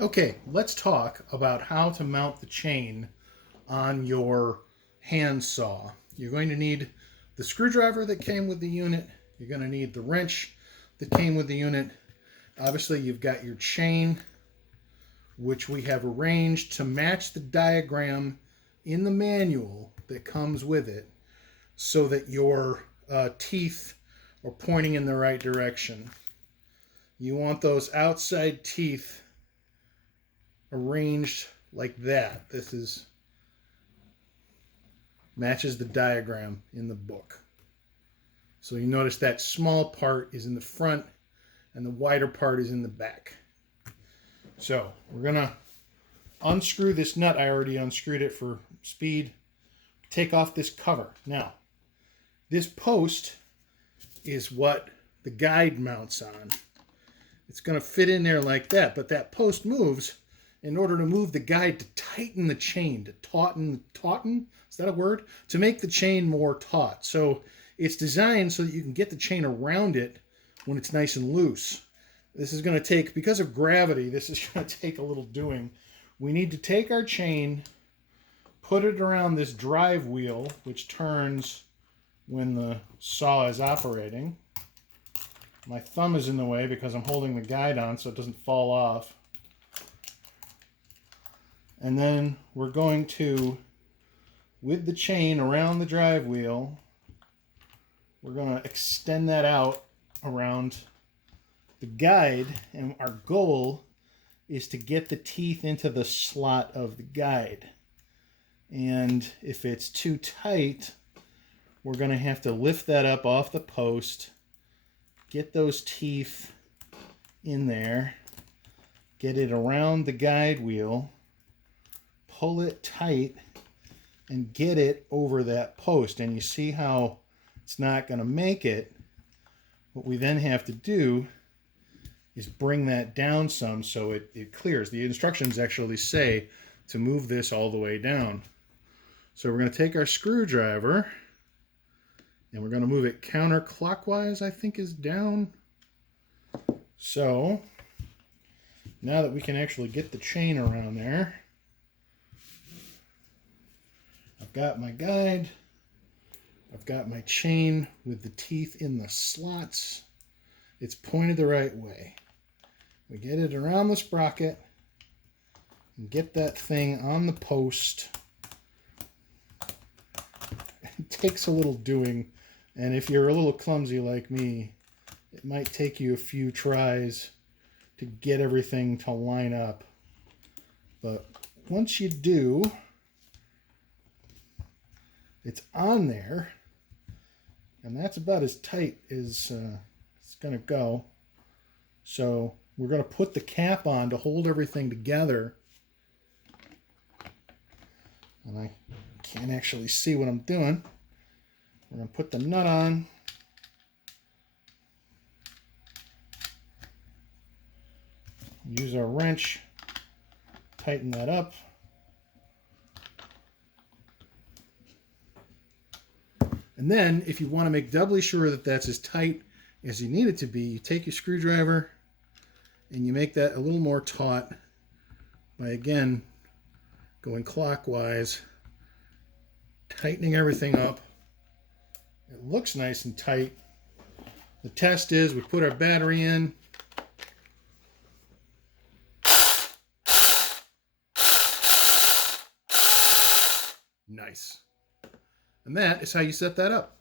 Okay, let's talk about how to mount the chain on your handsaw. You're going to need the screwdriver that came with the unit. You're going to need the wrench that came with the unit. Obviously, you've got your chain, which we have arranged to match the diagram in the manual that comes with it so that your teeth are pointing in the right direction. You want those outside teeth arranged like that. This is matches the diagram in the book. So you notice that small part is in the front and the wider part is in the back. So we're gonna unscrew this nut. I already unscrewed it for speed. Take off this cover. Now, this post is what the guide mounts on. It's gonna fit in there like that, but that post moves in order to move the guide to tighten the chain, to tauten, is that a word? To make the chain more taut. So it's designed so that you can get the chain around it when it's nice and loose. This is going to take, because of gravity, this is going to take a little doing. We need to take our chain, put it around this drive wheel, which turns when the saw is operating. My thumb is in the way because I'm holding the guide on so it doesn't fall off. And then we're going to, with the chain around the drive wheel, we're going to extend that out around the guide. And our goal is to get the teeth into the slot of the guide. And if it's too tight, we're going to have to lift that up off the post, get those teeth in there, get it around the guide wheel, pull it tight, and get it over that post. And you see how it's not going to make it. What we then have to do is bring that down some so it clears. The instructions actually say to move this all the way down. So we're going to take our screwdriver and we're going to move it counterclockwise, I think is down. So now that we can actually get the chain around there, I've got my guide, I've got my chain with the teeth in the slots. It's pointed the right way. We get it around the sprocket and get that thing on the post. It takes a little doing, and if you're a little clumsy like me, it might take you a few tries to get everything to line up. But once you do, it's on there, and that's about as tight as it's going to go. So we're going to put the cap on to hold everything together. And I can't actually see what I'm doing. We're going to put the nut on. Use our wrench, tighten that up. And then, if you want to make doubly sure that that's as tight as you need it to be, you take your screwdriver and you make that a little more taut by, again, going clockwise, tightening everything up. It looks nice and tight. The test is we put our battery in. Nice. And that is how you set that up.